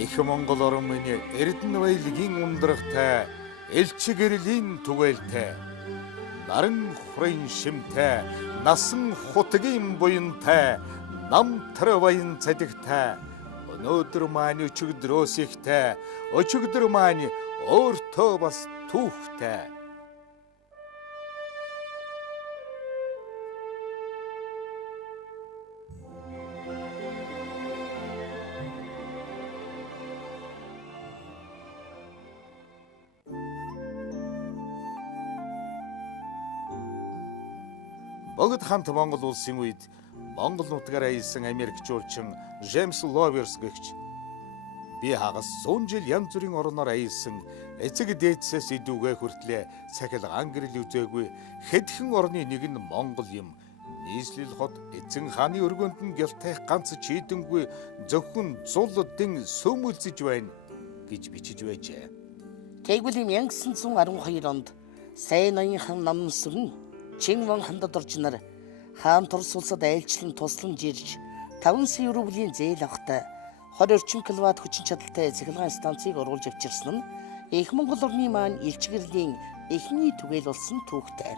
Их Монгол орн минь Эрдэнэ баялагын ундрахтай, элчи гэрлийн түгээлтэй, наран хурын шимтэй, насан хутгийн буянтай, намтар баян цадигтай, өнөөдөр маань өчигдрөөс ихтэй, өчигдөр маань өөртөө бас түүхтэй. Богд хамт Монгол улсын үед Монгол нутгаар аялсан Америк жуулчин Джеймс Ловерс гэгч би хагас 100 жил янз бүрийн орноор аялсан эцэг дээдсээс идүүгээ хүртлээ цахилгаан гэрэл үзээгүй хэдхэн орны нэг нь Монгол юм. Нийслэл хот эзэн хааны өргөнд нь гялтайх ганц чийдэнгүй зөвхөн зул дэн сөмөлзөж байна гэж бичиж байжээ. Тэгвэл 1912 онд сайн ноёнхан намсрын Чингван хандад орж нар хаан Турс улсад айлчлан тусламж ирж 5 сая рублийн зээл авахтай 20 орчим киловатт хүчин чадалтай цахилгаан станцыг оруулж авчирсан нь Их Монгол орны маань элчгэрлийн эхний түгээл болсон түүхтэй.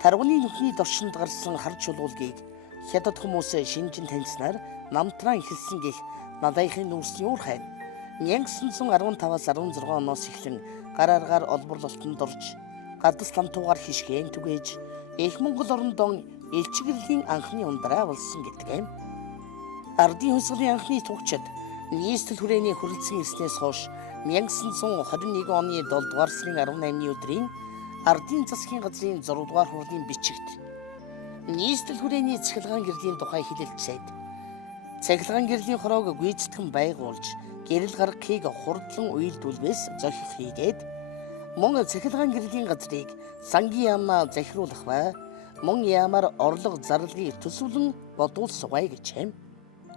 Таргууны нүхний доршинд гарсан хар чулуулгийг хятад хүмүүс шинжин таньснаар намтраа ихэлсэн гэх надайхын нүүрсний уур хайн 1915-аас 16 оноос эхлэн гар аргаар олборлолтод орж гадас ламтуугаар хишгээн түгээж Их Монгол орондон элчгэрлийн анхны ундраа болсон гэдэг юм. Ардын хөсгөлийн анхны тугчид нийслэл хүрээний хүрэлцэн ирснээс хойш 1921 оны 7 дугаар сарын 18-ны өдрийн ардын засгийн газрын 6 дугаар хурлын бичигт нийслэл хүрээний цахилгаан гэрлийн тухай хэлэлцээд цахилгаан гэрлийн хороог гүйцэтгэн байгуулж гэрэл гаргахыг хурдлан уйлдүүлбээс зохих хийгээд мөн цахилгаан гэрлийн газрыг сангийн яамаа захируулах ба мөн яамаар орлого зарлагыг төсвөлн бодуулсугай гэж юм.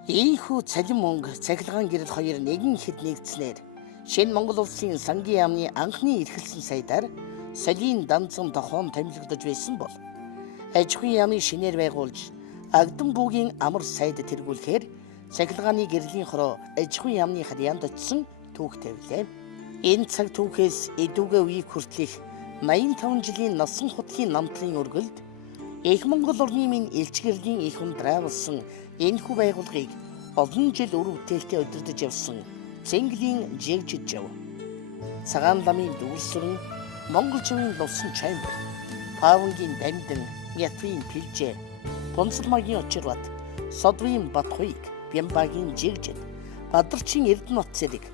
Ийхүү цалин мөнгө цахилгаан гэрэл хоёр нэгэн хэд нэгдснээр шинэ Монгол улсын сангийн яамны анхны эрхэлсэн саядар солийн данцан тохоом томилогдож байсан бол аж ахуйн яамыг шинээр байгуулж Агдам буугийн амар сайд тэргүүлэхээр цахилгааны гэрлийн хороо аж ахуйн яамны харьяанд очсон түүх тавилаа. Энэ цаг түүхээс эдүгэ үеийг хүртэлх 85 жилийн насан хотгийн намтлын өргөлд Их Монгол орны минь элчгэрлийн их ундраа болсон энэхүү байгууллагыг олон жил үр бүтээлтэй удирдах явсан Цэнглийн жигжиж жав. Цагаан ламын дүүрсрэн Монгол чивийн лувсан чамбар, Павангийн дамдэн, Мятвийн пилжээ, Бонцлмагийн очирват, Содвийн Батхуйг, Бямбагийн жигжид, Бадарчин Эрдэнэт цэрэг,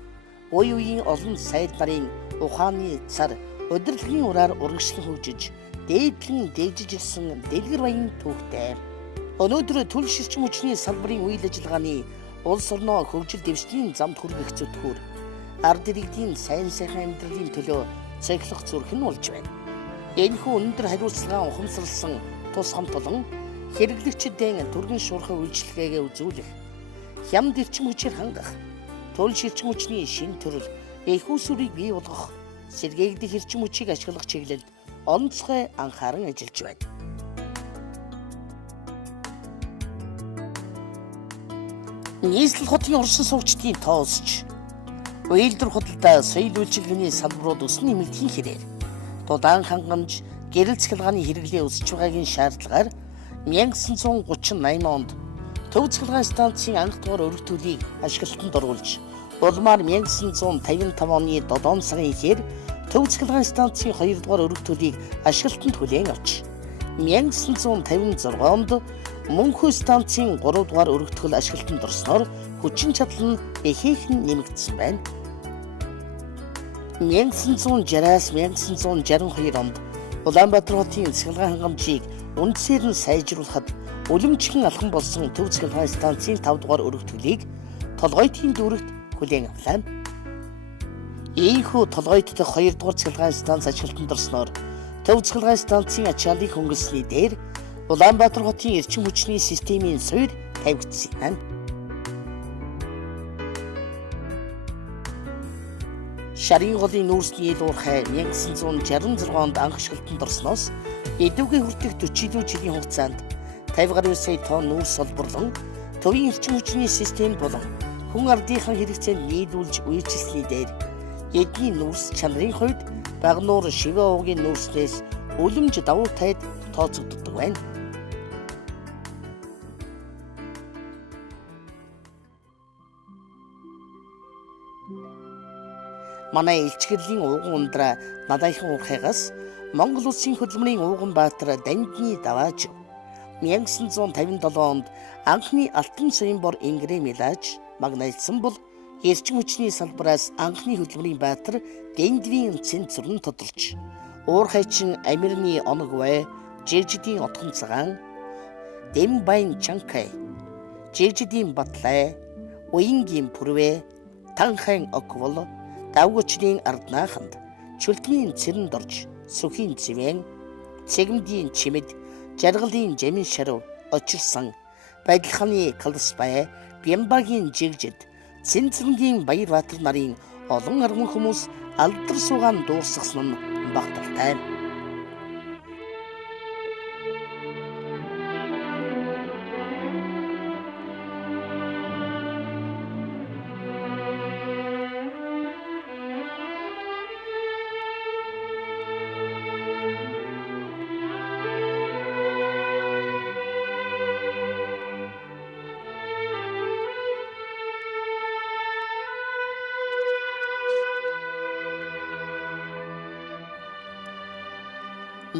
ой үеийн олон сайд нарын ухааны цар удирдлагын ураар урагшлан хөгжиж, дээдлэн дэгжиж ирсэн дэлгэр баян түүхтэй. Өнөөдөр төл ширчим хүчний салбарын үйл ажиллагааны улс орноо хөгжил дэвшлийн замд хүргэх зүтгүүр ард иргэдийн сайн сайхан амьдралын төлөө цахилах зүрх нь болж байна. Энэхүү өндөр хариуцлага ухамсарласан тус хамт олон хэрэглэгчдийн түргэн шуурхай үйлчлэгээгээ үзүүлэх, хямд эрчим хүчээр хангах, төл ширчим хүчний шин төрөл их усүрийг бий болгох, сэргээгдэх эрчим хүчийг ашиглах чиглэлд онцгой анхааран ажиллаж байна. Нийслэл хотын орсон суугчдын тоо өсч, уйлдвар худалдаа соёл үйлчилгээний салбарууд өснө нэмэгдэхийн хэрээр дудаан хангамж гэрэл цахилгааны хэрэглээ өсөж байгаагийн шаардлагаар 1938 онд төв цахилгаан станцын анх дугаар өргөтүүлийг ашиглалтанд оруулж, улмаар 1955 оны 7 сарын ихээр төв цахилгаан станцын 2 дугаар өргөтүүлийг ашиглалтанд хүлээн авч, 1956 онд Мөнхөө станцын 3 дугаар өргөтгөл ашиглалтанд орсноор хүчин чадал нь ихээхэн нэмэгдсэн байна. 1960-аас 1962 онд Улаанбаатар хотын цахилгаан хангамжийг үндсээр нь сайжруулахад үлэмжлэн алхам болсон төв цахилгаан станцын 5 дугаар өргөтгөлийг толгойтын дүүрэгт хүлээн авлаа. Ийхүү толгойд дэх 2 дугаар цахилгаан станц ашиглалтанд орсноор төв цахилгаан станцын ачааллыг хөнгөлсөний дээр Улаанбаатар хотын эрчим хүчний системийн суурь тавигдсан юм. Шарын голын нүүрсний луурхай 1966 онд анх ашиглалтанд орсноос эдүгээ хүртэх 40 жилийн хугацаанд 50 гаруй сая тонн нүүрс олборлон төвийн эрчим хүчний систем болон хүн ардынхан хэрэгцээнд нийлүүлж үйлчилсний дээр эдний нүүрс чанарын хувьд Багнуур шивээ уугийн нүүрснээс үлэмж давуу тайд тооцогддог байна. Манай Илчгэрлийн ууган ундраа надайхан урхайгаас Монгол Улсын хөдөлмөрийн ууган баатар Дандны давааж 1957 онд анхны алтан соёмбор Ингрэ Милаж магнаалсан бол эрчим хүчний салбараас анхны хөдөлмөрийн баатар Дэндвийн цэнцүрэн тодорч уурхайчин Амирны оног бай, Жигжидийн отхон цагаан, Дэмбайн Чанкай, Жигжидийн Батлай, Уянгийн Пүрвэ, Танхайн Оквол, Давгочдын Арднааханд, Чүлтмийн Цэрэн дорж, Сүхийн Цэвэн, Цэгмдийн Чимэд, Жаргалын Жамин Шарав очирсан, Байдалханы Калсбай, Бямбагийн Жигжид, Цэнцэрэнгийн Баярбаатар нарын олон арган хүмүүс алдар суугаан дуусгасан нь багталтай.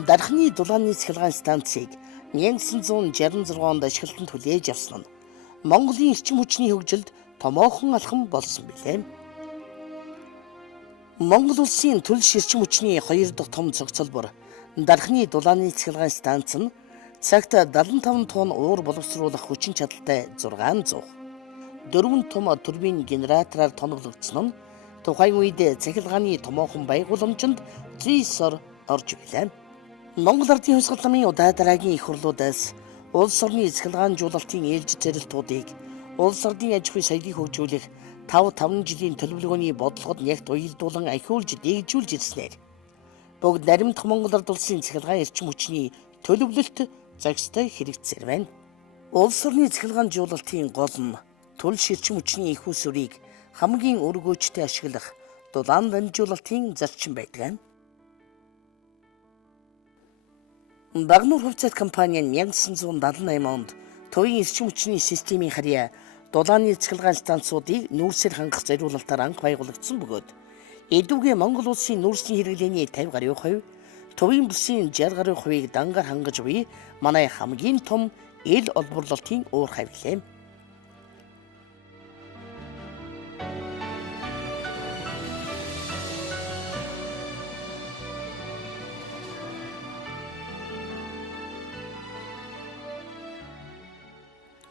Дархны дулааны цахилгаан станцыг 1966 онд ашиглалтанд хүлээж авсан нь Монголын эрчим хүчний хөгжилд томоохон алхам болсон билээ. Монгол улсын төлш эрчим хүчний 2 дахь том цогцлбор Дархны дулааны цахилгаан станц нь цагт 75 тонн уур боловсруулах хүчин чадалтай 600. 4 том турбин генератороор тоноглогдсон нь тухайн үед цахилгааны томоохон байгууламжинд зүйсор орж билээ. Монгол Ардын Хувьсгал намын удаа дараагийн их хурлуудаас улс орны цахилгаанжуулалтын ээлж зарилтуудыг улс орны аж ахуй соёлыг хөгжүүлэх 5 жилийн төлөвлөгөөний бодлогод нягт уялдуулан ахиулж дээгжүүлж ирснээр бүгд наримдах Монгол Ард улсын цахилгаан эрчим хүчний төлөвлөлт зохистой хэрэгцээр байна. Улс орны цахилгаанжуулалтын гол нь төлш эрчим хүчний их усүрийг хамгийн өргөөжтэй ашиглах дулаан дамжуулалтын зарчим байдаг. Багнуур хувьцаат компани нь 1978 онд төвийн эрчим хүчний системийн харьяа дулааны цахилгаан станцуудыг нүүрсээр хангах зориулалтаар анх байгуулагдсан бөгөөд эдүгээ Монгол улсын нүүрсийн хэрэглээний 50%, төвийн бүсийн 60%-ийг дангаар хангаж буй манай хамгийн том эл олборлолтын уурхай билээ.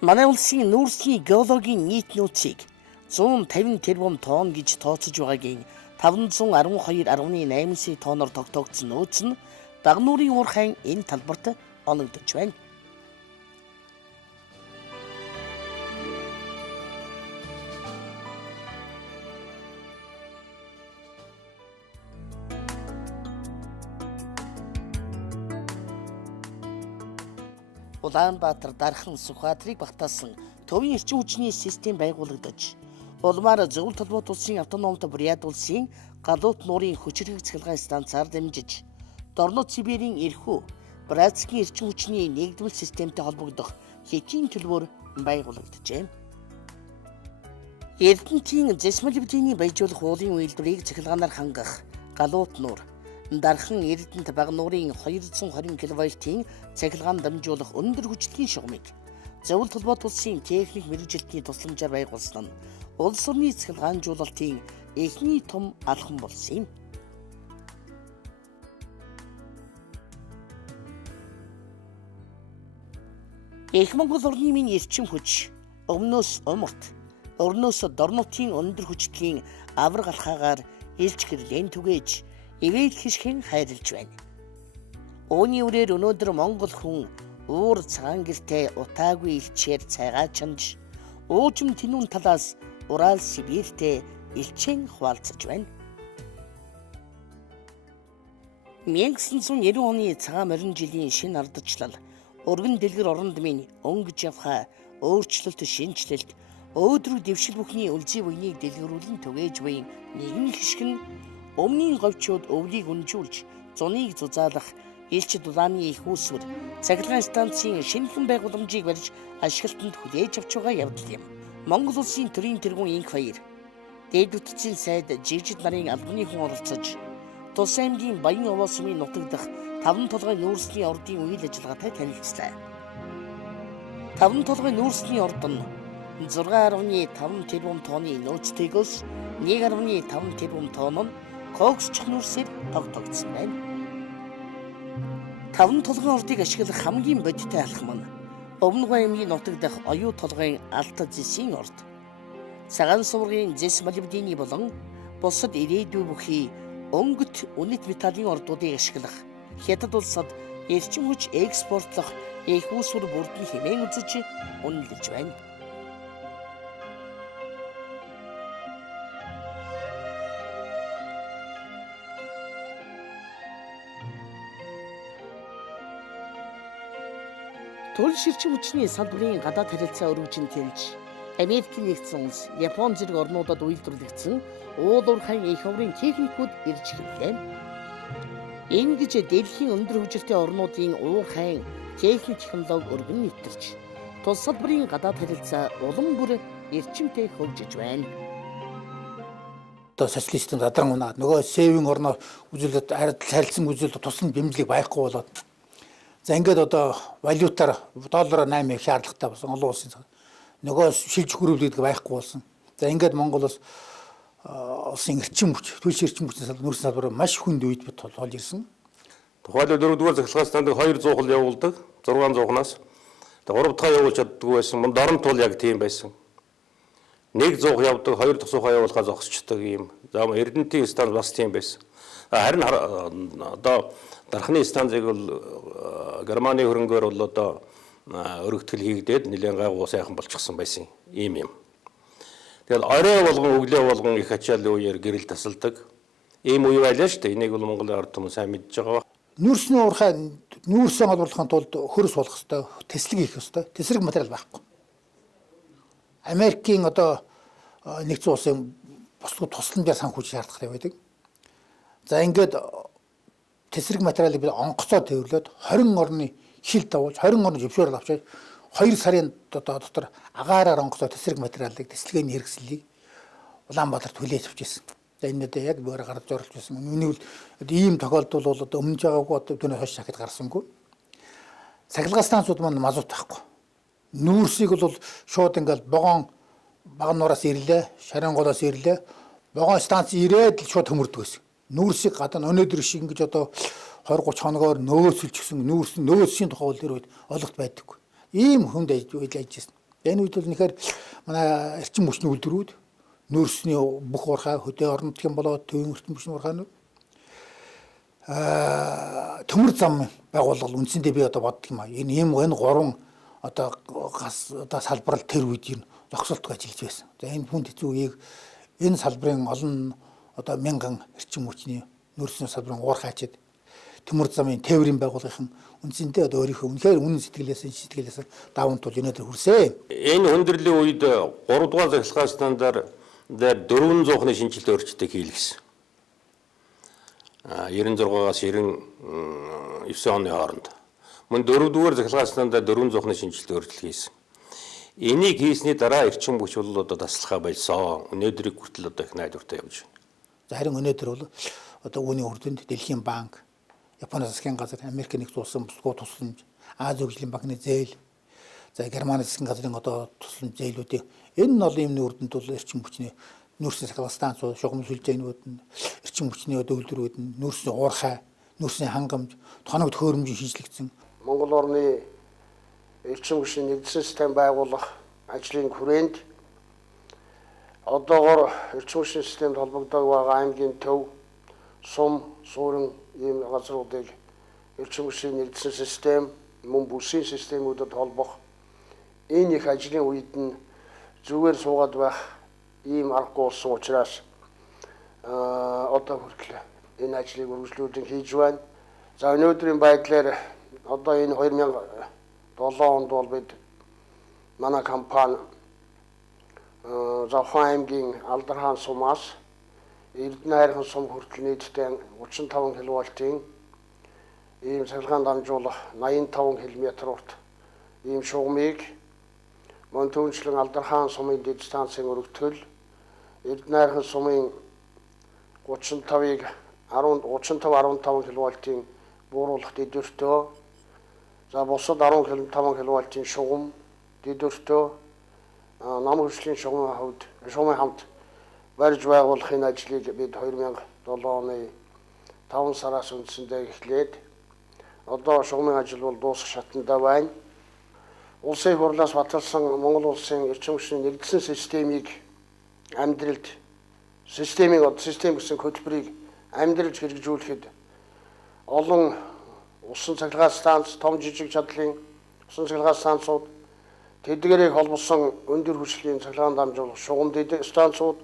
Манай улсын нүүрсийн геологийн нийт нөөцийг 150 тэрбум тонн гэж тооцож байгаагийн 512.8 сая тонноор тогтоогдсон нөөц нь Багнуурын уурхайн энэ талбарт оногдож байна. Улаанбаатар, Дархан, Сүхбаатарыг багтаасан төвийн эрчим хүчний систем байгуулагдаж, улмаар зөвлөлт толгойд улсын автономт Бурят улсын Галуут нуурын хүчирхэг цахилгаан станцаар дамжиж, Дорнод Сибирийн эрхүү Братскийн эрчим хүчний нэгдвэл системтэй холбогдох хэдийн төлбөр байгуулагджээ. Эрдэнэтийн Зэсмэлбдийн баяжуулах уулын үйлдвэрийг цахилгаанаар хангах Галуут нуур, Дархан Эрдэнэт Багнуурын 220 кВт-ийн цахилгаан дамжуулах өндөр хүчтэй шугамыг зөвлөлт толгойд улсын техник мэргэжилтний тусламжаар байгуулсан нь улс орны цахилгаанжуулалтын эхний том алхам болсон юм. Их Монгол орны минь эрчим хүч өмнөөс умарт, өрнөөс дорнотын өндөр хүчтэй авраг алхаагаар илж гэрлэн түгээж ивэл хишхэн хайрлж байна. Үүний үрээр өнөөдөр Монгол хүн уур цагаан гэртээ утаагүй илчээр цайгаа чанж, уужим тэнүүн талаас Урал Сибирьтэй илчэн хуваалцаж байна. 1990 оны цагаан морин жилийн шинэ ардчлал, өргөн дэлгэр оронд минь өнгөж явхаа өөрчлөлт шинжлэлт, өөдрөг дэвшил бүхний үлзий буйныг дэлгэрүүлэн түгээж буй нэгэн хишг нь өмнгийн говьчууд өвлийг үнжүүлж зуныг зузаалах элч дулааны их усвэр цахилгаан станцын шинэхэн байгууламжийг барьж ашиглалтанд хүлээж авч байгаа явдал юм. Монгол улсын төрийн тэргүүн инх баяр дээд бүтцийн сайд жижиг нарын албаны хүн оролцож Тус аймгийн Баян овоо сумын нутаг дахь 5 толгой нүүрсний ордын үйл ажиллагаатай танилцлаа. 5 толгой нүүрсний орд нь 6.5 тэрбум тонны нөөцтэйгөөс 1.5 тэрбум тонн нь коксч нүүрсээр тогтогдсон байна. 5 толгойн ордыг ашиглах хамгийн бодиттой алхам нь Өмнөг аймгийн нутаг дахь оюу толгойн Алта зэсийн орд. Цагаан суврын зэс молибдений болон бусад ирээдүй бүхий өнгөт үнэт металлын ордуудыг ашиглах хятад улсад эрчим хүч экспортлох их усвар бүрдэн хэмээн үзэж үнэлж байна. Турш эрчим хүчний салбарын гадаад харилцаа өргөжин тэмж Америкийн нэгдсэн улс, Япон зэрэг орнуудад үйлдвэрлэгдсэн уул уурхайн их оврын техникүүд ирж хэвлээ. Ингэж дэлхийн өндөр хөгжилтэй орнуудын уурхайн техник технологи өргөн нэвтэрч, тус салбарын гадаад харилцаа улам бүр эрчимтэй хөгжиж байна. Одоо социалистын задран унаад нөгөө севийн орноор үзүүлэлт харилцан үзүүлэлт тусламж бэмжлэг байхгүй болоод за ингээд одоо валютаар доллараар 8 их шаардлагатай болсон олон улсын нөгөө шилж хөрвөл гэдэг байхгүй болсон. За ингээд Монгол улсын эрчим хүч, төлөв эрчим хүчний салбар нүүрс салбар маш хүнд үед бод толгойж ирсэн. Тухайлбал 4-р захиргааны стандарт 200 хол явуулдаг 600-наас. Тэгээ 3 дахь явуулж чаддгүй байсан. Дорн тул яг тийм байсан. 100 явдаг, 2 дахь сухаа явуулахаа зогсчдаг юм. За Эрдэнэтийн стандарт бас тийм байсан. Харин одоо дархны станцыг бол Германы хөрөнгөөр бол одоо өргөтгөл хийгдээд нэлээд гайгүй сайхан болчихсон байсан юм. Тэгэл орой болгон өглөө болгон их ачааллын үеэр гэрэл тасалдаг. Ийм үе байлаа шүү дээ. Энийг бол Монголын ард түмэн сайн мэдж байгаа. Нүүрсний уурхай нүүрсээ олборлохын тулд хөрс болох хэвээр, тэслэг хийх хэвээр, тэсрэг материал байхгүй. Америкийн одоо нэгдсэн улсын бослого тусламжаар санхүүж шаардлагатай байдаг. За ингээд тэсрэг материалыг бид онгоцоо төвлөөд 20 орны хил давуулж 20 орны зөвшөөрөл авчиж 2 сарын дотор агаараар онгоцоо тэсрэг материалыг тэслэгийн хэрэгслийг Улаанбаатарт хүлээж авч ирсэн. За энэ нь яг бөөр гарч оруулж байсан. Үүнийг ийм тохиолдол бол одоо өмнөж байгаагүй одоо түүнээс хойш шахад гарсангүй. Цахилгаан станцууд маань мазут байхгүй. Нүүрсийг бол шууд ингээл богоон багнуураас ирлээ, шаранголоос ирлээ. Богоон станц ирээд л шууд хөмөрдөг байсан. Нүүрсийг гадаа өнөөдөр шиг ингэж одоо 20-30 хоногоор нөөцөлчихсөн нөөцийн тухай үйл үед олгот байдаггүй. Ийм хүнд ажиллаж байсан. Энэ үед бол нэхэр манай эрчим хүчний үйлдвэрүүд нүүрсний бүх уурхай хөдөө орон нутгийн болоод төвийн эрчим хүчний уурхайнууд төмөр зам байгуулгал үндсэндээ би одоо боддог юм аа. Энэ гурван одоо гас одоо салбарт тэр үед нь зогсолтгүй ажиллаж байсан. За энэ хүнд хэцүү үеийг энэ салбарын олон одоо мянган эрчим хүчний нүүрсний салбарын уурхайчид төмөр замын тээврийн байгууллагын үндсэндээ одоо өөрийнхөө үнэхээр үнэн сэтгэлээс даван тул өнөөдөр хүрсэн. Энэ хүндрэлийн үед 3 дугаар захиргааны стандарт 400-ны шинжилт өөрчлөлтийг хийлгэсэн. 96-аас 99 оны хооронд. Мөн 4-р захиргааны стандарт 400-ны шинжилт өөрчлөлт хийсэн. Энийг хийсний дараа эрчим хүч бол одоо таслахаа болсон. Өнөөдрийг хүртэл одоо их найдвартай явж байна. За харин өнөөдөр бол одоо үүний үрдэнд Дэлхийн банк, Японы засгийн газар, Америкийн нэгдсэн улсын бослого тусламж, Азийн хөгжлийн банкны зээл, за Германы засгийн газрын одоо тусламж зээлүүдийн энэ нь олон юмны үрдэнд бол эрчим хүчний нүүрсний цахилгаан станцууд, шугам сүлжээнүүд нь, эрчим хүчний одоо үйлдвэрүүд нь, нүүрсний уурхай, нүүрсний хангамж, тоног төхөөрөмжийн шинжилгэсэн. Монгол орны эрчим хүчний нэгдсэн систем байгуулах ажлын хүрээнд одоогоор эрчим хүчний системд холбогддог байгаа аймгийн төв, сум, суурин ийм газруудыг эрчим хүчний нэгдсэн систем, мөн бүсийн системүүдэд холбох энэ их ажлын үед нь зүгээр суугаад байх ийм аргагүй болсон учраас одоо хүртэл энэ ажлыг үргэлжлүүлэн хийж байна. За өнөөдрийн байдлаар одоо энэ 2007 онд бол бид манай компани Завхан аймгийн Алдархан сумаас Эрдэнэ сум хүртэл нийтдээ 35 кВт-ийн ийм цахилгаан дамжуулах 85 км урт ийм шугамыг мөн түүнчлэн Алдархан сумын дэд станцын өргөтгөл Эрдэнэ сумын 35-ыг 15 кВт-ийн бууруулах дэдвэртөө за бусад 15 кВт-ийн шугам дэдвэртөө нам хөгжлийн шугамын хамт барьж байгуулахын ажлыг бид 2007 оны 5 сараас үндсэндээ эхлээд одоо шугамын ажил бол дуусах шатанда байна. Улсын хурлаас баталсан Монгол улсын эрчим хүчний нэгдсэн системийг амьдралд систем гэсэн хөтөлбөрийг амьдралд хэрэгжүүлэхэд олон усан цахилгаан станц, том жижиг чадлын усан цахилгаан станцууд, тэдгээрийг холбосон өндөр хүчлийн цахилгаан дамжуулах шугам станцууд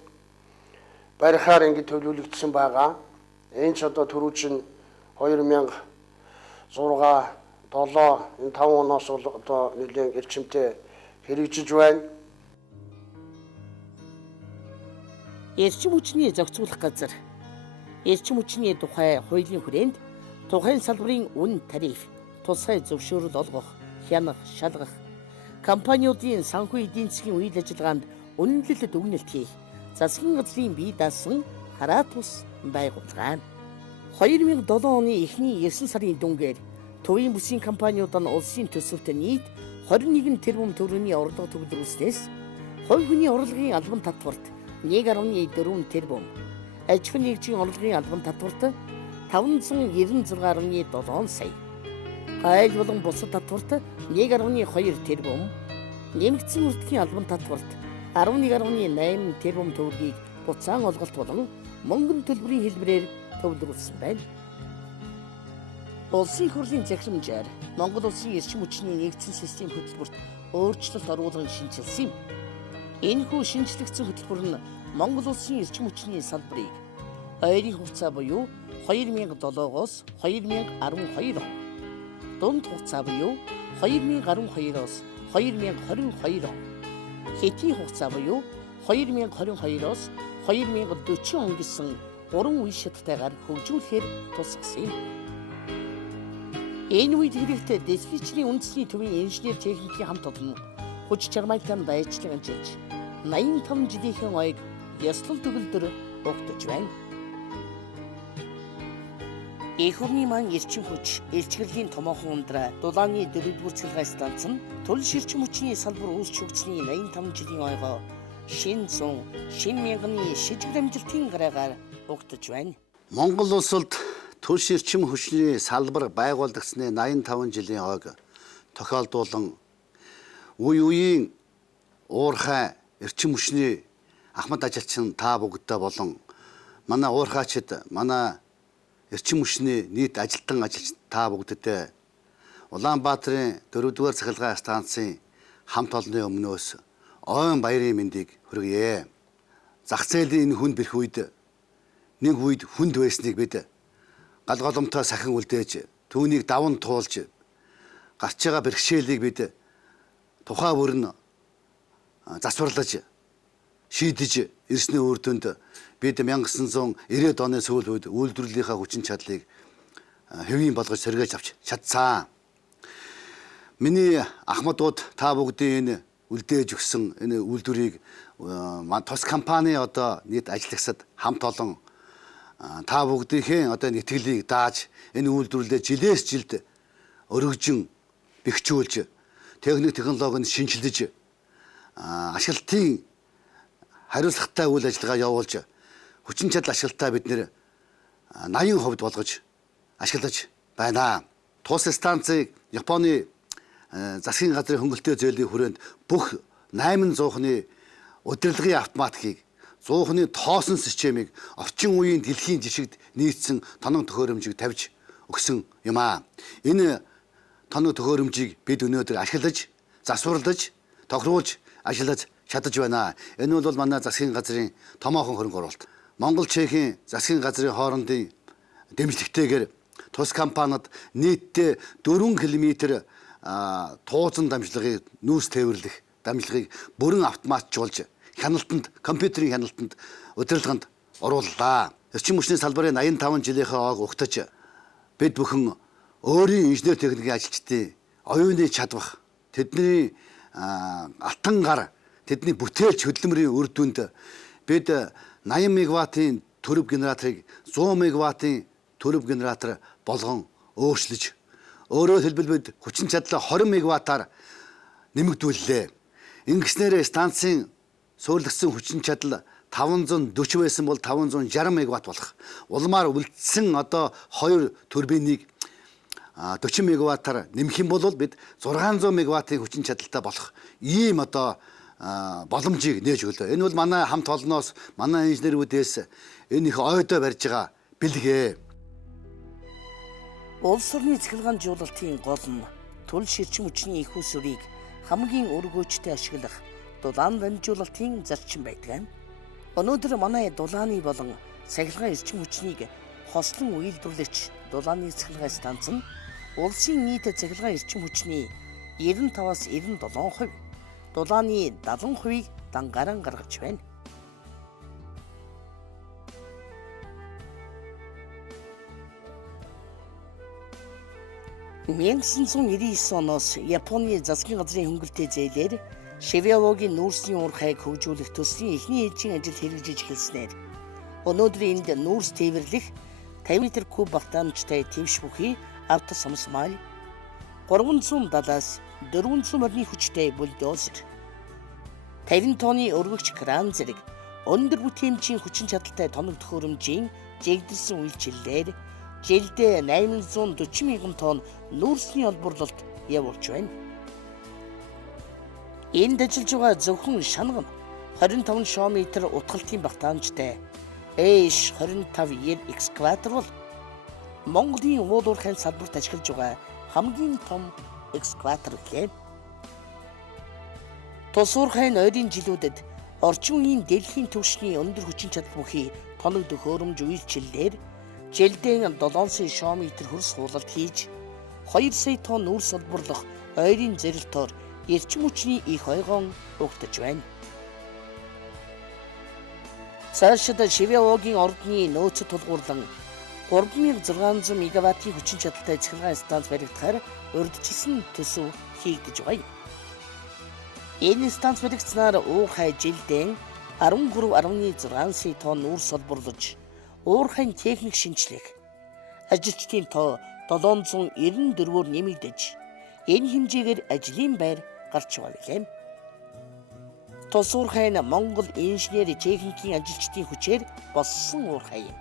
барихаар ингэж төлөвлөгдсөн байгаа. Энэ ч одоо түрүүчин 2006, 7, энэ 5 оноос бол одоо нэлээд эрчимтэй хэрэгжиж байна. Эрчим хүчний зохицуулах газар эрчим хүчний тухай хуулийн хүрээнд тухайн салбарын үн тариф, тусгай зөвшөөрөл олгох, хянах, шалгах, компаниудын санхүү эдийн засгийн үйл ажиллагаанд үнэлэлт дүгнэлт хийх, засгийн газрын бие даасан хараат ус байгууллагаа. 2007 оны эхний 9 сарын дүнгээр төвийн бүсийн компаниуд нь улсын төсөвт нийт 21 тэрбум төгрөгийн орлого төгөлдрүүлснээс хувь хүний орлогын албан татварт 1.4 тэрбум, аж ахуйн нэгжийн орлогын албан татварт 596.7 сая, гайл болон бусад татварт 1.2 тэрбум, нэмэгдсэн үртгийн албан татварт 11.8 тэрбум төгрөгийг буцаан олголт болон мөнгөн төлбөрийн хэлбэрээр төвлөрүүлсэн байна. Улсын хурлын захирамжаар Монгол улсын эрчим хүчний нэгдсэн систем хөтөлбөрт өөрчлөлт оруулан шинжилсэн юм. Энэхүү шинжлэгдсэн хөтөлбөр нь Монгол улсын эрчим хүчний салбарыг ойрын хугацаа буюу 2007-оос 2012 он, дунд хугацаа буюу 2012-оос 2022 он, хэдийн хугацаа буюу 2022-оос 2040 он гэсэн 3 үе шаттайгаар хөгжүүлэхээр тусгасан юм. Энэ үед хэрэгтэй диспетчерийн үндэсний төвийн инженер техникийн хамт олон хүч чармайлтаа байцлан ажиллаж 85 жилийнхэн ойг ёслол төгөлдөр угтаж байна. Эх орны маань эрчим хүч, элчгэрлийн томоохон ундраа, дулааны 4-р цахилгаан станц нь төлөш эрчим хүчний салбар үүсч хөгжсөний 85 жилийн ойгоо шин зун, шин мянганы шижиг амжилтын гараагаар угтаж байна. Монгол улсад төлөш эрчим хүчний салбар байгуулагдсны 85 жилийн ойг тохиолдуулан үе үеийн уурхай эрчим хүчний ахмад ажилчин та бүгдээ болон манай уурхайчид, манай эрчим хүчний нийт ажилтан ажилч та бүгдээ Улаанбаатарын 4-р цахилгаан станцын хамт олонны өмнөөс ойн баярын мэндийг хүргье. Зах зээлийн энэ хүнд бэрх үед нэг үед хүнд байсныг бид галголомтой сахин үлдээж, түүнийг даван туулж, гарч байгаа бэрхшээлийг бид тухай бүр нь засварлаж, шийдэж ирсний үр дүнд бид 1990-ад оны сүүл үед үйлдвэрлэлийнхаа хүчин чадлыг хэвийн болгож сэргээж авч чадсан. Миний ахмадууд та бүгдийн энэ үлдээж өгсөн энэ үйлдвэрийг тус компани одоо нийт ажиллагсад хамт олон та бүгдийнхээ одоо нэтгэлийг дааж энэ үйлдвэрлэлээ жилээс жилд өргөжин бэхжүүлж, техник технологиг нь шинжилж, ашиглалтын хариуцлагатай үйл ажиллагаа явуулж, хүчин чадал ашиглалтаа бид нэр 80% болгож ашиглаж байна. Тус станцыг Японы засгийн газрын хөнгөлтэй зээлийн хүрээнд бүх 800-ны удирдлагын автоматикийг, 100-ны тоосон системийг орчин үеийн дэлхийн жишгт нийцсэн тоног төхөөрөмжийг тавьж өгсөн юм аа. Энэ тоног төхөөрөмжийг бид өнөөдөр ашиглаж, засварлаж, тохируулж ажиллаж чадаж байна. Энэ бол манай засгийн газрын томоохон хөрөнгө оруулалт. Монгол Чехийн засгийн газрын хоорондын дэмжлэгтэйгээр тус компаниуд нийтдээ 4 км туусан дамжлагыг нүүс тээвэрлэх дамжлагыг бүрэн автоматжуулж хяналтанд, компьютерийн хяналтанд удирдлаганд орууллаа. Эрчим хүчний салбарын 85 жилийнхээ оог угтаж бид бүхэн өөрийн инженер техникийн ажилчдын оюуны чадвах, тэдний алтан гар, тэдний бүтээлч хөдөлмөрийн үр дүнд бид 80 мегаваттын төрөв генераторыг 100 мегаваттын төрөв генератор болгон өөрчилж, өөрөөр хэлбэл бид хүчин чадлаа 20 мегаваттаар нэмэгдүүллээ. Ингэснээр станцын суурлагдсан хүчин чадал 540 байсан бол 560 мегаватт болох. Улмаар үлдсэн одоо 2 турбиныг 40 мегаваттаар нэмэх юм бол бид 600 мегаваттын хүчин чадалтай болох ийм одоо боломжийг нээж өглөө. Энэ бол манай хамт олноос, манай инженерүүдээс энэ их ойдоо барьж байгаа бэлгээ. Улс орны цахилгаанжуулалтын гол нь төрөл эрчим хүчний их усрыг хамгийн өргөөжтэй ашиглах дулаан дамжуулалтын зарчим байдаг. Өнөөдөр манай дулааны болон цахилгаан эрчим хүчнийг хослон үйлдвэрлэгч дулааны цахилгаан станц нь улсын нийт цахилгаан эрчим хүчний 95-аас 97%, дулааны 70%-ийг дангаран гаргаж байна. (1999) оноос Японы засгийн газрын хөнгөлтэй зээлээр Шивиалогийн нүүрсийн уурхайг хөгжүүлэх төслийн эхний ээлжийн ажил хэрэгжиж эхэлснээр өнөөдөр энд нүүрс тээвэрлэх 50 м куб багтаамжтай твш бүхий авто самсмал 370-аас 400 морины хүчтэй бульдозер, 50 тонны өргөгч кран зэрэг өндөр бүтээмжийн хүчин чадалтай тоног төхөөрөмжийн жигдэрсэн үйлчиллээр жилдээ 840 мянган тонн нүүрсний олборлолт явуулж байна. Энд ажиллаж байгаа зөвхөн шанга нь 25 шометр утгалтын багтаамжтай Эш 25 экскаватор бол Монголын уул уурхайн салбарт ашиглаж байгаа хамгийн том экскаватор гэлээ. Тус уурхайн ойрын жилүүдэд орчин үеийн дэлхийн түвшний өндөр хүчин чадал бүхий тоног төхөөрөмж үйлчиллээр жилдээ 700 шометр хөрс хуулалт хийж 2 сая тонн нүүрс олборлох ойрын зэрэлтээр эрчим хүчний их ойгоон угтаж байна. Цаашид Шивиалогийн ордны нөөцөд тулгуурлан 3600 мегаваттын хүчин чадалтай цахилгаан станц баригдахаар урьдчилсан төсөв хийгдэж байна. Энэ станц баригдсанаар уурхай жилдээ 13.6 сая тонн нүүрс олборлож уурхайн техник шинжлэх ажилчдын тоо 794-оор нэмэгдэж энэ хэмжээгээр ажлын байр гарч байгаа гэлээ. Тус уурхай нь Монгол инженери техникийн ажилчдын хүчээр болсон уурхай юм.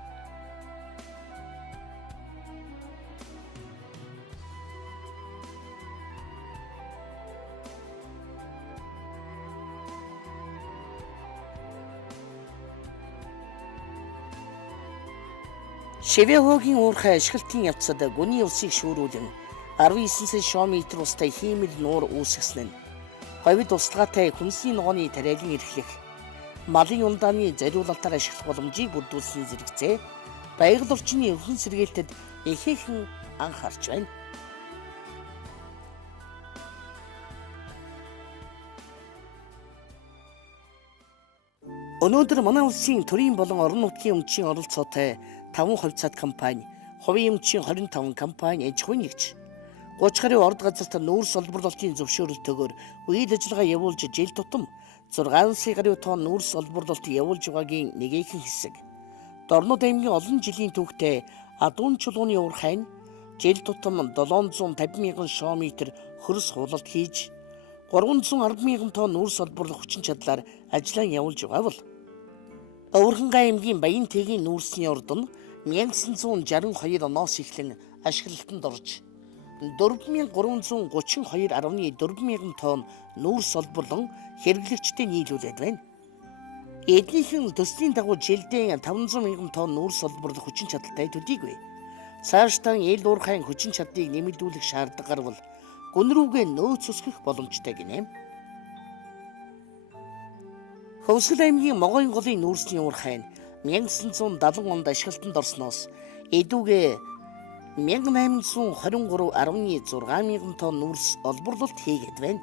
Шивиалогийн уурхай ашиглалтын явцад гүний усыг шүүрүүлэн 19 сая шометр устай хиймэл нуур үүсгэсэн нь говьд услогаатай хүнсний ногооны тариалан эрхлэх, малын ундааны зориулалтаар ашиглах боломжийг бүрдүүлсэн зэрэгцээ байгаль орчны өвгөн сэргээлтэд ихээхэн анхаарч байна. Өнөөдөр манай улсын төрийн болон орон нутгийн өмчийн оролцоотой 5 хувьцаат компани, хувийн өмчийн 25 компани аж ахуйн нэгж 30 гаруй орд газарт нүүрс олборлолтын зөвшөөрлөлтөөр үйл ажиллагаа явуулж жил тутам 6 сая гаруй тонн нүүрс олборлолт явуулж байгаагийн нэгэн хэсэг. Дорнод аймгийн олон жилийн түүхтэй Адуун чулууны уурхай нь жил тутам 750 мянган шометр хөрс хуулалт хийж 310 мянган тонн нүүрс олборлох хүчин чадлаар ажиллаа явуулж байгаа бол Өвөрхөнгай аймгийн Баян-Тэгийн нүүрсний орд нь 1962 оноос эхлэн ашиглалтанд орж 4332.4 мянган тонн нүүрс олборлон хэрэглэгчдэд нийлүүлээд байна. Эднийхэн төслийн дагуу жилдээ 500 мянган тонн нүүрс олборлох хүчин чадалтай төдийгүй цаашдаа ил уурхайн хүчин чадлыг нэмэгдүүлэх шаардлага гарвал гүн рүүгээ нөөц өсгөх боломжтой гинэ. Хөвсгөл аймгийн Могойн голын нүүрсний уурхай нь 1970 онд ашиглалтанд орсноос эдүүгээ 1823.6 мянган тонн нүүрс олборлолт хийгээд байна.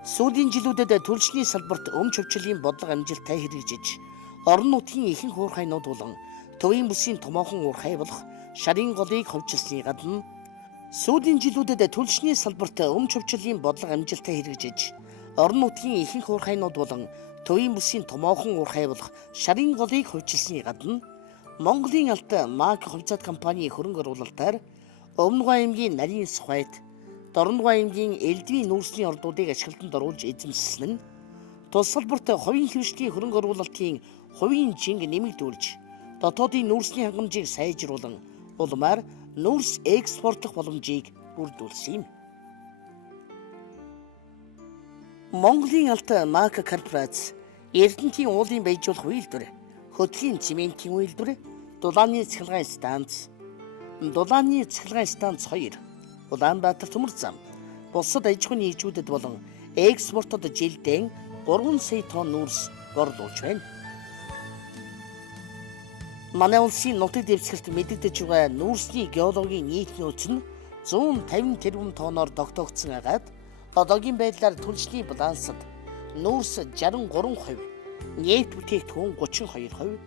Сүүлийн жилүүдэд түлшний салбарт өмч өвчлийн бодлого амжилттай хэрэгжиж, орон нутгийн ихэнх уурхайнууд болон төвийн бүсийн томоохон уурхай болох шарын голыг ховжилсны гадна сүүлийн жилүүдэд түлшний салбарт өмч өвчлийн бодлого амжилттай хэрэгжиж, орон нутгийн ихэнх уурхайнууд болон төвийн бүсийн томоохон уурхай болох шарын голыг ховжилсны гадна Монголын алт МАК хувьцаат компани хөрөнгө оруулалтаар Өмнөгов аймгийн Нарийн Сухайд, Дорногов аймгийн Элдвийн нүүрсний ордуудыг ашиглалтанд оруулж эзэмшсэн нь тус салбарт хувийн хвшлийн хөрөнгө оруулалтын хувийн жинг нэмэгдүүлж, дотоодын нүүрсний хангамжийг сайжруулан улмаар нүүрс экспортлох боломжийг бүрдүүлсэн юм. Монголын алт МАК корпорац Эрдэнэтийн уулын баяжуулах үйлдвэр, хөдлийн цементийн үйлдвэр, дулааны цахилгаан станц, дулааны цахилгаан станц 2, Улаанбаатар төмөр зам, бусад аж ахуйн нэгжүүдэд болон экспортод жилдээ 3 сая тонн нүүрс борлуулж байна. Манай улсын нутаг дэвсгэрт мэдэгдэж байгаа нүүрсний геологийн нийт нөөц нь 150 тэрбум тонноор тогтоогдсон агаад одоогийн байдлаар түлшний балансад нүүрс 63%, нефт бүтээгдэхүүн 32%,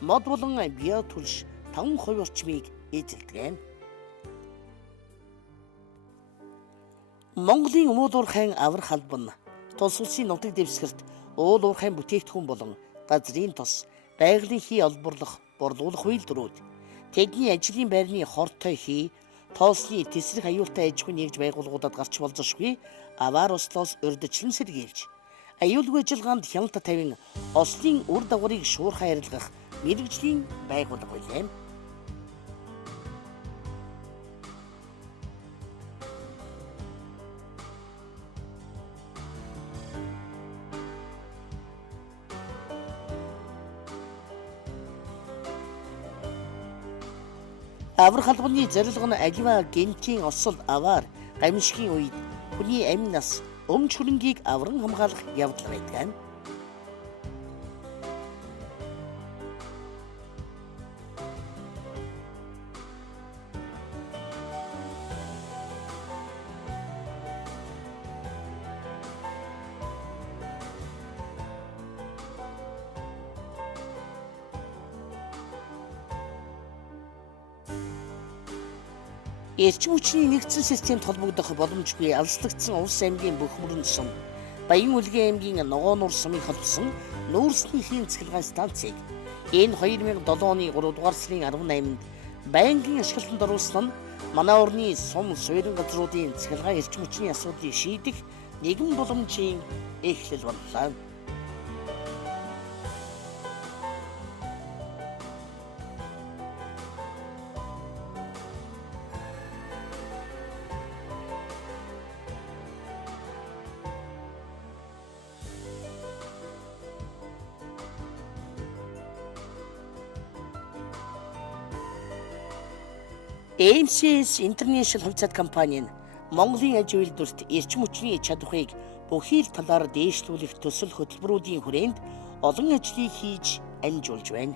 мод болон био түлш 5% орчмыг эзэлдэг. Монголын өмүүд уурхайн аврах албан тус улсын нутаг дэвсгэрт уул уурхайн бүтээгдэхүүн болон газрын тос, байгалийн хий олборлох, борлуулах үйлдвэрүүд, тэдний ажлын байрны хортой хий, тоосны тесрэх аюултай аж ахуйн нэгж байгууллагуудад гарч болзошгүй аваар ослоос урьдчилан сэргийлж, аюулгүй ажиллагаанд хяналт тавин ослын үр дагаврыг шуурхай арилгах мэргэжлийн байгууллага байлаа. Аврах албаны зорилго нь аливаа гэнтийн осол аваар гамшигын үед хүний амь нас, өмч хөрөнгийг авран хамгаалах явдал байдаг. Эрчим хүчний нэгдсэн системд холбогдох боломжгүй алслагдсан улс аймгийн бүх мөрөн сум, Баян Үлгэн аймгийн Ногоо нуур сумыг холбосон нүүрсний хийн цахилгаан станцыг энэ 2007 оны 3 дугаар сарын 18-нд байнгын ашиглалтанд оруулсан нь манай орны сум суурин газруудын цахилгаан эрчим хүчний асуудлыг шийдэх нэгэн боломжийн эхлэл боллоо. MCS International хувьцаат компани нь Монголын аж үйлдвэрт эрчим хүчний чадварыг бүхий л талаар дээшлүүлэх төсөл хөтөлбөрүүдийн хүрээнд олон ажлыг хийж амжуулж байна.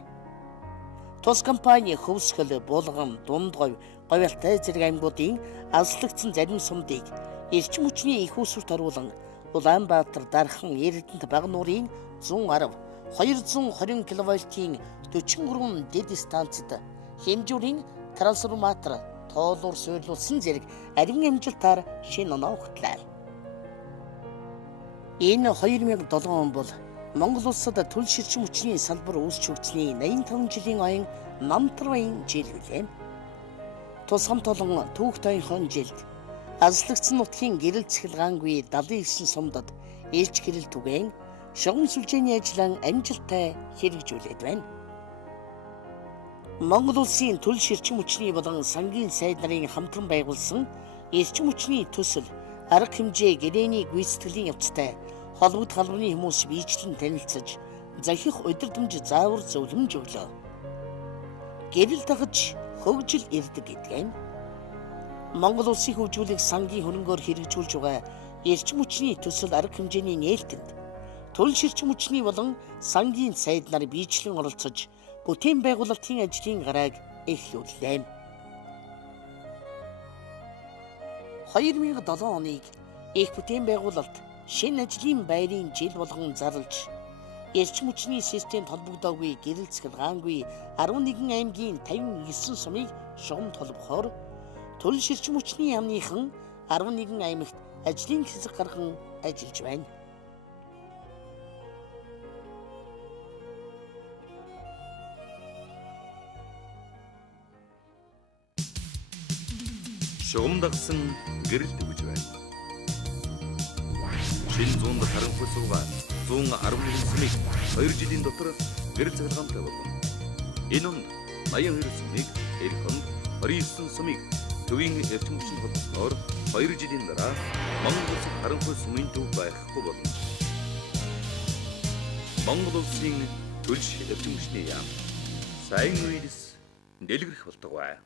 Тус компани Хөвсгөл, Булган, Дундгой, Говьалтай зэрэг аймагуудын алслагдсан зарим сумдыг эрчим хүчний их усурт оруулан Улаанбаатар, Дархан, Эрдэнэт бага нуурын 110, 220 кВт-ийн 43 дэд станцад хэмжүүрийн трансформатор тоолуур суйрлуулсан зэрэг арин амжилтаар шинэ оноо өгтлээ. Энэ 2007 он бол Монгол улсад түлш эрчим хүчний салбар үүсч хөгжсөний 85 жилийн оюун намтрын жил билээ. Тус хамт олон түүхт оюуны жилд алслагдсан нутгийн гэрэл цахилгаангүй 79 сумдад ээлж гэрэл түгээн шугам сүлжээний ажлаа амжилттай хэрэгжүүлээд байна. Монгол улсын түлш эрчим хүчний болон сангийн сайд нарын хамтран байгуулсан эрчим хүчний төсөл, арга хэмжээ, гэрээний гүйцэтгэлийн явцтай холбогд халбаны хүмүүс биечлэн танилцаж, захих удирдамж заавар зөвлөмж өглөө. Гэрэл дагаж хөгжил ирдэг гэдэг нь Монгол улсын хөгжүүлийг сангийн хөрөнгөөр хэрэгжүүлж байгаа эрчим хүчний төсөл, арга хэмжээний нээлтэнд түлш эрчим хүчний болон сангийн сайд нар биечлэн оролцож бүтээн байгуулалтын ажлын гарааг эхлүүллээ. 2007 оныг их бүтээн байгуулалт шинэ ажлын байрын жил болгон зарлж эрчим хүчний системд холбогдоогүй гэрэл цэцгэлгаангүй 11 аймгийн 59 сумыг шугамд холбохоор Төрөл эрчим хүчний яамныхан 11 аймагт ажлын хэсэг гарган ажиллаж байна. шугамдагсан гэрэл төгөж байна. Шинэ зуунд харанхуй суугаад 111 сумыг 2 жилийн дотор гэрэл цэцгэлгаантай болгоно. Энэ он 82 сумыг, эх онд 29 сумыг төвийн эрчим хүчний холбосноор 2 жилийн дараа Монгол улсын харанхуй сумын төв байхгүй болно. Монгол улсын төлш эрчим хүчний яам сайн үеэс дэлгэрэх болтугай.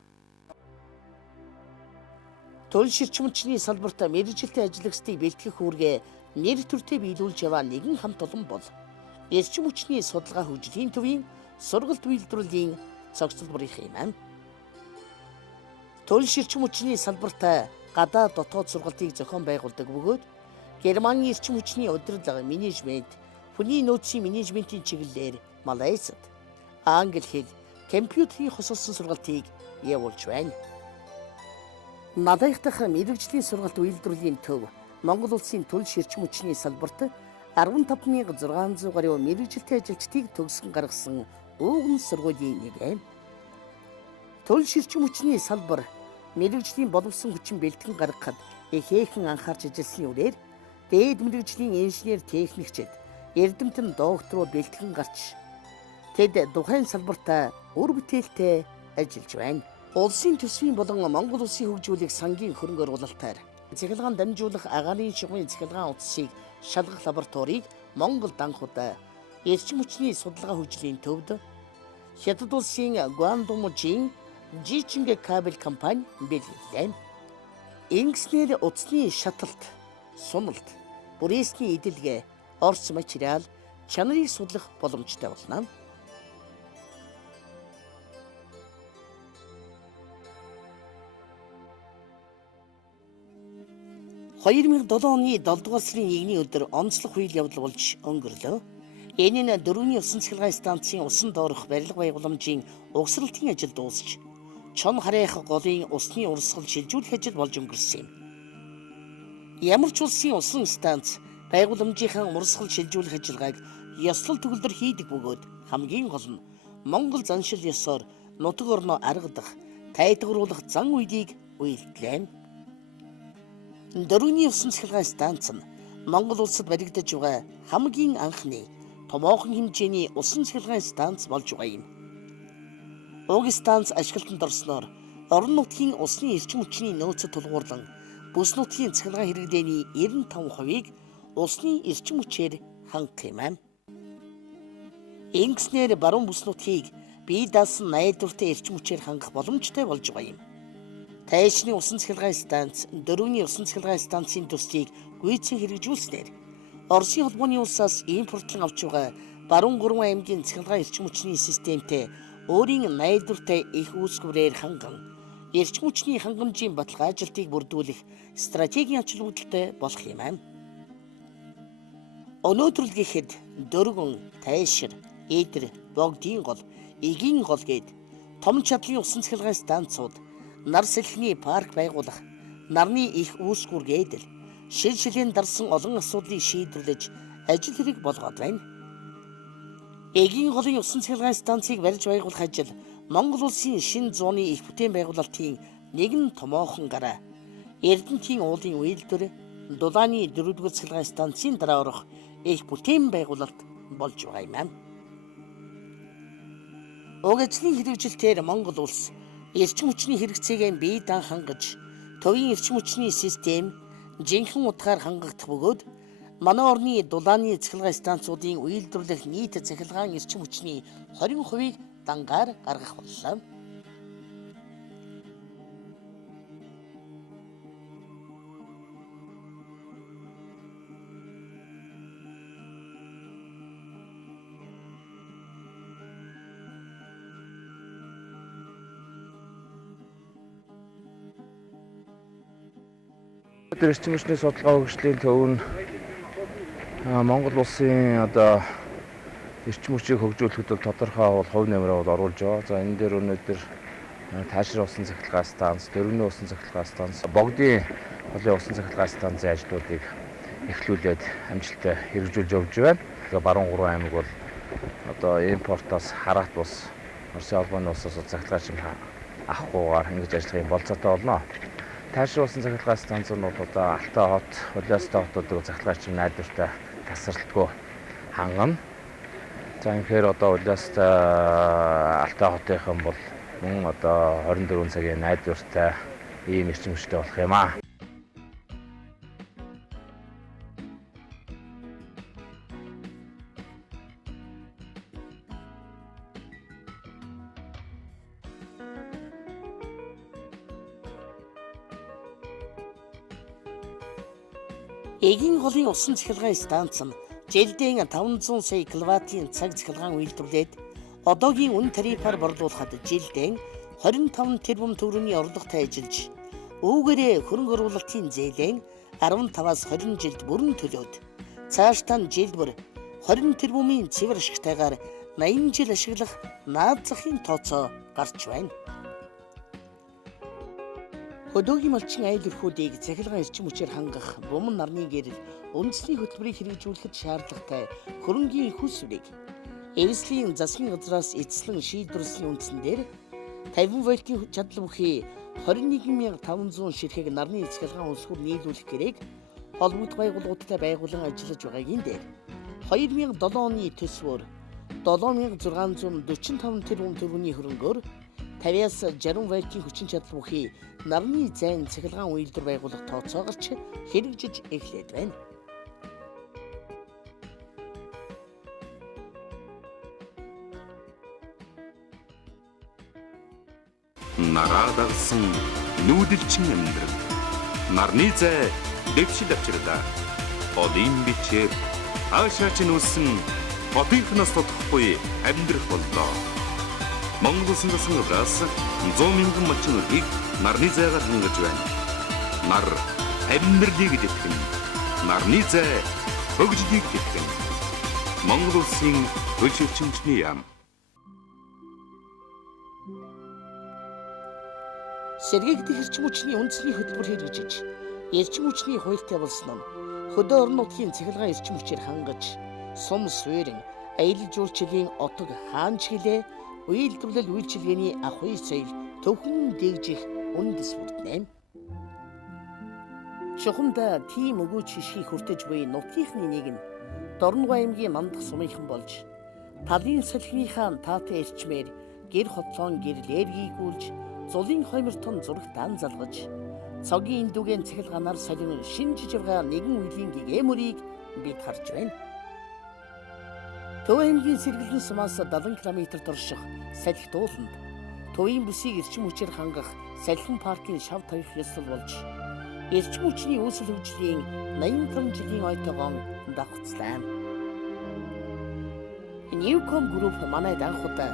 Төрөл эрчим хүчний салбарт мэргэжилтэй ажиллагчдыг бэлтгэх үүргээ нэр төртэй биелүүлж яваа нэгэн хамт олон бол эрчим хүчний судалгаа хөгжлийн төвийн сургалт үйлдвэрлэлийн цогцлборын юм. Төрөл эрчим хүчний салбарт гадаад дотоод сургалтыг зохион байгуулдаг бөгөөд Германы эрчим хүчний удирдлага менежмент, хүний нөөцийн менежментийн чиглэлээр Малайзад англи хэл, компьютерийн хосолсон сургалтыг явуулж байна. Надад дахь мэргэжлийн сургалт үйлдвэрлэлийн төв Монгол улсын төрөл эрчим хүчний салбарт 15,600 гаруй мэргэжилтэй ажилчдыг төгсгөн гаргасан ууган сургуулийн нэг юм. Төрөл эрчим хүчний салбар мэргэжлийн боловсон хүчин бэлтгэн гаргахад ихээхэн анхаарч ажилласны үрээр дээд мэргэжлийн инженер техникчид, эрдэмтэн докторууд бэлтгэн гарч тэд тухайн салбарт үр бүтээлтэй ажиллаж байна. Улсын төсвийн болон Монгол улсын хөгжүүлэх сангийн хөрөнгө оруулалтаар цэглэгаан дамжуулах агаарын шугамын цэглэгаан утсыг шалгах лабораторийг Монгол данхууд эрчим хүчний судалгаа хөгжлийн төвд Хятад улсын Гуандоможийн Жичинг кабель компани бэлгэлээ. Ингэснээр утасны шаталт, суналт, бүрээсний эдэлгээ, орц материал, чанарыг судлах боломжтой болно. 2007 оны 7 дугаар сарын 1-ний өдөр онцлог үйл явдал болж өнгөрлөө. Энэ нь дөрөвний усан цахилгаан станцын усан доорох барилга байгууламжийн угсралтын ажил дуусч, чон харайх голын усны урсгал шилжүүлэх ажил болж өнгөрсөн юм. Ямар ч улсын усан станц байгууламжийн урсгал шилжүүлэх ажиллагааг ёслол төгөлдөр хийдэг бөгөөд хамгийн гол нь Монгол заншил ёсоор нутаг орноо аргадах, тайлгаруулах зан үйлийг үйлдэлээ. Дөрөвний усан цахилгаан станц нь Монгол улсад баригдаж байгаа хамгийн анхны томоохон хэмжээний усан цахилгаан станц болж байгаа юм. Уг станц ашиглалтанд орсноор орон нутгийн усны эрчим хүчний нөөцөд тулгуурлан бүс нутгийн цахилгаан хэрэглээний 95%-ийг усны эрчим хүчээр хангах юм. Ингэснээр баруун бүс нутгийг бие даасан найдвартай эрчим хүчээр хангах боломжтой болж байгаа юм. Тайшны усан цахилгаан станц, дөрөвний усан цахилгаан станцын төслийг гүйцэн хэрэгжүүлснээр Оросын холбооны улсаас импортлон авч байгаа баруун 3 аймгийн цахилгаан эрчим хүчний системтэй өөрийн найдвартай их үүсгэрээр ханган эрчим хүчний хангамжийн баталгаажлтыг бүрдүүлэх стратегийн ач холбогдолтой болох юм. Өнөөдөр л гэхэд дөрвөн, тайшир, эдэр, богдын гол, эгийн гол гээд том чадлын усан цахилгаан станцууд нар салхины парк байгуулах, нарны их үүсгүр гэдэл шилжилэн дарсан олон асуудлыг шийдвэрлэж ажил хэрэг болгоод байна. Эгийн голын усан цахилгаан станцыг барьж байгуулах ажил Монгол улсын шинэ зууны их бүтээн байгуулалтын нэгэн томоохон гараа. Эрдэнэтийн уулын үйлдвэр Дулааны 4-р цахилгаан станцын дараа орох их бүтээн байгуулалт болж байгаа юм. Уг ажлын хэрэгжилтээр Монгол улс эрчим хүчний хэрэгцээг бие даан хангаж, төвийн эрчим хүчний систем жинхэнэ утгаар хангагдах бөгөөд манай орны Дулааны цахилгаан станцуудын үйлдвэрлэх нийт цахилгаан эрчим хүчний 20%-ийг дангаар гаргах боллоо. Эрчим хүчний судалгаа хөгжлийн төв нь Монгол улсын одоо эрчим хүчийг хөгжүүлэхэд бол тодорхой бол хувь нэмрээ бол оруулж байгаа. За энэ дээр өнөөдөр таашрын усан цахилгаан станц, дөрвөн усан цахилгаан станц, богдын холын усан цахилгаан станцын ажлуудыг эхлүүлээд амжилттай хэрэгжүүлж явж байна. Баруун 3 аймаг бол одоо импортоос хараат бус Оросын албаны улсаас цахилгаан чим авахгүйгээр ингэж ажиллах юм болцоотой болно. Таашрын усан цахилгаан станц нь бол одоо Алтай хот, Улаастай хотуудыг цахилгаан чим найдвартай тасралтгүй хангана. За тэгэхээр одоо Улаастай Алтай хотынхан бол мөн одоо 24 цагийн найдвартай ийм эрчим хүчтэй болох юм аа. Эгийн холын усан цахилгаан станц нь жилдээ 500 сая кВт-ийн цаг цахилгаан үйлдвэрлээд одоогийн үн тарифаар борлуулахад жилдээ 25 тэрбум төгрөгийн орлоготой ажиллаж, үүгээрээ хөрөнгө оруулалтын зээлээ 15-аас 20 жилд бүрэн төлөөд цаашдаа жилд бүр 20 тэрбумын цэвэр ашигтайгаар 80 жил ашиглах наад захын тооцоо гарч байна. Хөдөөгийн малчин айл өрхүүдийг цахилгаан эрчим хүчээр хангах буман нарны гэрэл үндэсний хөтөлбөрийг хэрэгжүүлэхэд шаардлагатай хөрөнгийн хүсвэрийг эвслийн засгийн газраас эцэслэн шийдвэрлэлийн үндсэн дээр 50 вольтын чадал бүхий 21500 ширхэг нарны цахилгаан улсуур нийлүүлэх гэрээг холбогдох байгууллагуудтай байгуулан ажиллаж байгаагийн дээр 2007 оны төсвөөр 7645 тэрбум төгрөгийн хөрөнгөөр 50-аас 60 вольтын хүчин чадал бүхий нарны зайн цахилгаан үйлдвэр байгуулах тооцоо гарч хэрэгжиж эхлээд байна. Нараа дагсан нүүдэлчин амьдрал. Нарны зай дэвшил авчирлаа. Одын бичээр аашаач нүүсэн хотынхнаас тодохгүй амьдрах боллоо. Монгол улсын засгийн газраас 100 мянган малчин өрхийг нарны зайгаар хангаж байна. Нар амьдралыг дэвхэн. Нарны зай хөгжлийг дэвхэн. Монгол улсын хөгжүүлчний яам. Сэргээгдэх эрчим хүчний үндэсний хөтөлбөр хэрэгжиж, эрчим хүчний хуультай болсон нь хөдөө орон нутгийн цахилгаан эрчим хүчээр хангаж, сум суурин, аялал жуулчлалын отог хаанч хилээ, үйлдвэрлэл үйлчилгээний ахуй соёл төвхөн дээгжих үндэс бүрднэ. Чухамда тийм өгөөж шишгийг хүртэж буй нутгийнхны нэг нь Дорногов аймгийн мандах сумынхан болж, талын салхиныхаа таатай эрчмээр гэр хотлон гэрлээр гүйгүүлж, зулын 2 тонн зурагт дан залгаж, цогийн индүгэн цахилгаанаар солин шинжиж байгаа нэгэн үеийн гэгээмөрийг бид харж байна. Төв аймгийн сэргэлэн сумаас 70 км дорших салхи дууланд төвийн бүсийг эрчим хүчээр хангах салхин паркийн шав тавих ёслол болж, эрчим хүчний үүсэл хөгжлийн 85 жилийн ойтойгоо давхцлаа. Newcom Group манайд анхудаа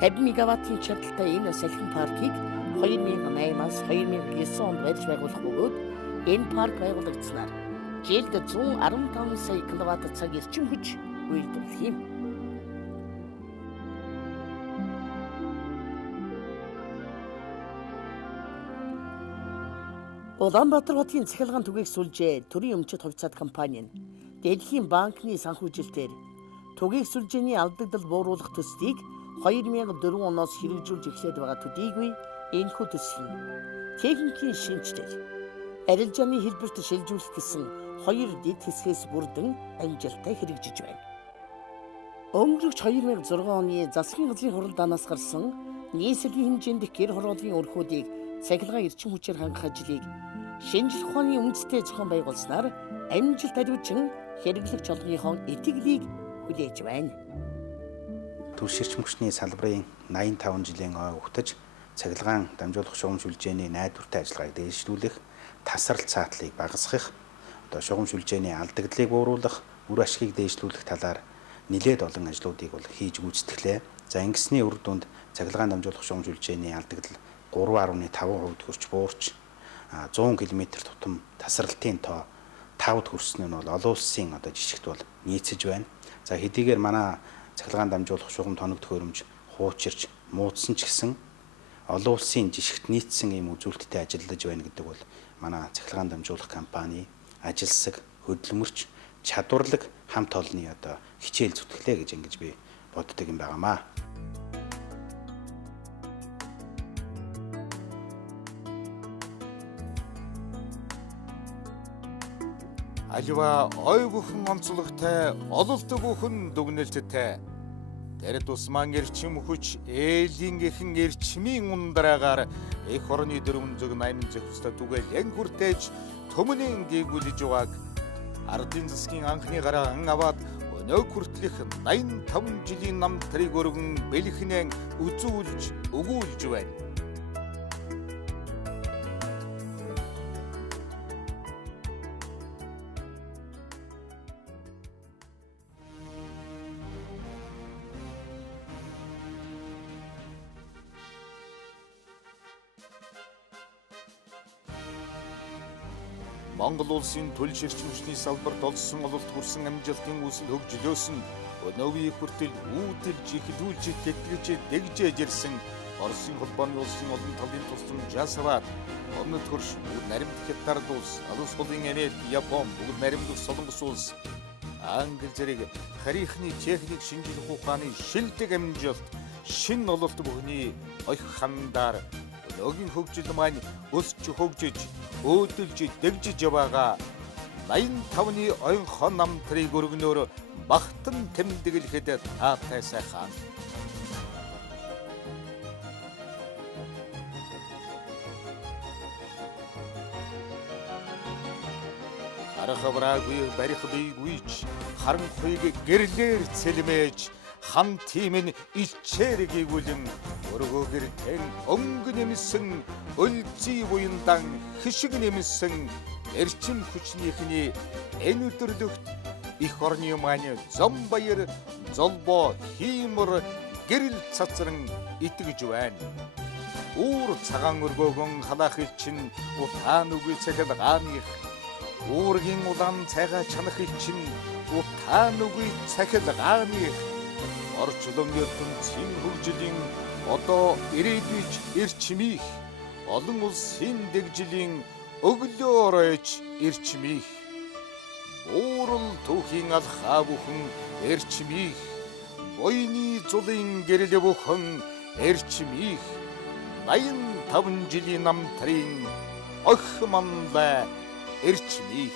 50 мегаваттын чадалтай энэ салхин паркийг 2008-аас 2009 онд барьж байгуулах бөгөөд энэ парк байгуулагдсанаар жилд 115 сая кВт цаг эрчим хүч үйлдвэрлэх юм. Улаанбаатар хотын цахилгаан түгээх сүлжээ төрийн өмчит хувьцаат компани нь Дэлхийн банкны санхүүжилтээр түгээх сүлжээний алдагдал бууруулах төслийг 2004 оноос хэрэгжүүлж эхлээд байгаа төдийгүй энэхүү төсөл нь техникийн шинжилэл, арилжааны хэлбэрт шилжүүлэх гэсэн 2 дэд хэсгээс бүрдэн амжилттай хэрэгжиж байна. Өнгөрөх 2006 оны засгийн газрын хуралдаанаас гарсан нийслэлийн хэмжээнд гэр хорооллын өрхүүдийг цахилгаан эрчим хүчээр хангах ажлыг шинжлэх ухааны үндэстэй зохион байгуулснаар амжилт хариуцсан хэрэглэгч олонныхон итгэлийг хүлээж байна. Түлш эрчим хүчний салбарын 85 жилийн ой угтаж цахилгаан дамжуулах шугам сүлжээний найдвартай ажиллагааг дээшлүүлэх, тасралт цаатлыг багасгах, шугам сүлжээний алдагдлыг бууруулах, үр ашгийг дээшлүүлэх талаар нэлээд олон ажлуудыг бол хийж гүйцэтгэлээ. За ингэсний үр дүнд цахилгаан дамжуулах шугам сүлжээний алдагдал 3.5% хүрч буурч 100 км тутам тасралтын тоо 5-д хүрсэн нь бол олон улсын одоо жишгт бол нийцэж байна. За хэдийгээр манай цахилгаан дамжуулах шугам тоног төхөөрөмж хуучирч муудсан ч гэсэн олон улсын жишгт нийцсэн ийм үзүүлэлттэй ажиллаж байна гэдэг бол манай цахилгаан дамжуулах компани ажилсаг, хөдөлмөрч, чадварлаг хамт олонны одоо хичээл зүтгэлээ гэж ингэж би боддог юм байнамаа. Аливаа ой бүхэн онцлогтой, ололт бүхэн дүгнэлттэй. Тэр тусман эрчим хүч ээлийн эхэн эрчмийн ундраагаар эх орны 480 зохистой түгэл эн хүртэж төмнийн гээгүүлж байгааг ардын засгийн анхны гараа аваад өнөө хүртэлх 85 жилийн намтрыг өргөн бэлхнэн үзүүлж өгүүлж байна. Монгол улсын төл ширч хүчний салбарт олсон ололт хүрсэн амжилтын үсэл хөгжлөөс нь өнөөгийн хүртэл үүдэлж ихлүүлж тэтгэж дэгжээж ирсэн Оросын холбооны улсын олон талын тусламж аваад өмнөд хөрш наримт Хятад улс, Алус холын Америк, Япон, бүгд наримдах Солонгос улс, Англи зэрэг харийнхны техник шинжилгээ ухааны шилдэг амжилт, шин ололт бүхний ойх хандаар өнөөгийн хөгжил маань өсч хөгжиж өөдөлж дэгжиж байгаа 85-ны ойнхон намтрыг өргөнөөр багтан тэмдэглэхэд таатай сайхан. Харахавраагүй барих бийгүйч харанхуйг гэрлэр цэлмэж хан тимэн илчээр гэгүүлэн өргөөгөр тэн өнгө нэмсэн өлзий буяндан хишиг нэмсэн эрчим хүчнийхний энэ өдөрлөгт их орны маань зомбаяр золбоо хиймэр гэрэл цацран итгэж байна. Уур цагаан өргөөгөн халаах илчин утаан үгүй цахил гааных уургийн улаан цайгаа чанах илчин утаан үгүй цахил гааных орчлон ертөнцийн хөгжлийн одоо ирээдүйч эрчмийг олон улсын дэгжлийн өглөөрөж эрчмийг уурал түүхийн алхаа бүхэн эрчмийг буйны зулын гэрэл бүхэн эрчмийг 85 жилийн намтрын ох мандаа эрчмийг